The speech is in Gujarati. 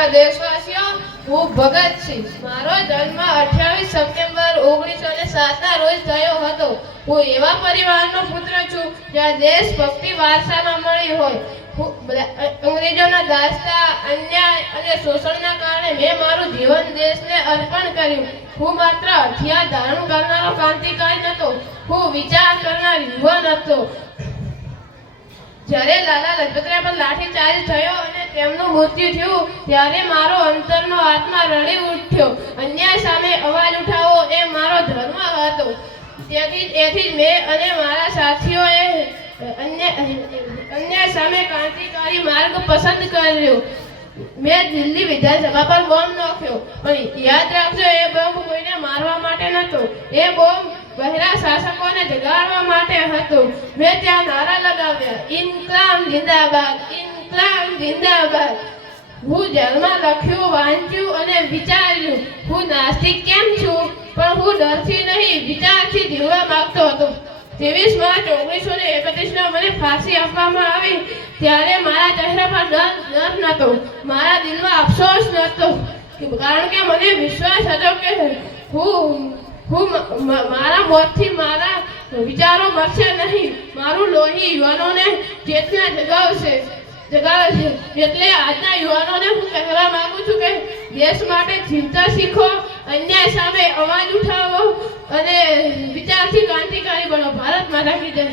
પ્રિય દેશવાસીઓ, હું ભગત સિંહ. મારો જન્મ 28 સપ્ટેમ્બર 1907ના રોજ થયો હતો. હું એવા પરિવારનો પુત્ર છું જ્યાં દેશભક્તિ વારસામાં મળી હોય. અંગ્રેજોના દાસતા, અન્યાય અને શોષણના કારણે મેં મારું જીવન દેશને અર્પણ કર્યું. હું માત્ર હથિયાર ધારણ કરનારો ક્રાંતિકારી નહોતો, હું વિચાર કરનાર યુવાન હતો. જ્યારે લાલા લજપતરાય પર લાઠીચાર્જ થયો અને તેમનું મૃત્યુ થયું ત્યારે મારો અંતરનો આત્મા રડી ઉઠ્યો. અન્યાય સામે અવાજ ઉઠાવવો એ મારો ધર્મ હતો. તેથી જ મેં અને મારા સાથીઓએ અન્યાય સામે ક્રાંતિકારી માર્ગ પસંદ કર્યો. મેં દિલ્હી વિધાનસભા પર બોમ્બ નાખ્યો, પણ યાદ રાખજો, એ બોમ્બ કોઈને મારવા માટે નહોતો. એ બોમ્બ બહેરા શાસકોને જગાડવા માટે હતો. મેં ત્યાં નારા લગાવ્યા, ઇન્કલાબ જિંદાબાદ, ઇન્કલાબ જિંદાબાદ. હું જેલમાં લખ્યું, વાંચ્યું અને વિચાર્યું. હું નાસ્તિક કેમ છું, પણ હું ડરથી નહીં, વિચારથી જીવવા માંગતો હતો. 23 માર્ચ 1931 મને ફાંસી આપવામાં આવી ત્યારે મારા ચહેરા પર ડર નહોતો, મારા દિલમાં અફસોસ નહોતો, કારણ કે મને વિશ્વાસ હતો કે મારા મોતથી મારા વિચારો મરશે નહીં. મારું લોહી યુવાનોને ચેતના જગાવે છે. એટલે આજના યુવાનોને હું કહેવા માંગુ છું કે દેશ માટે ચિંતા શીખો, અન્યાય સામે અવાજ ઉઠાવો અને વિચારથી ક્રાંતિકારી બનો. ભારત માતા કી જય.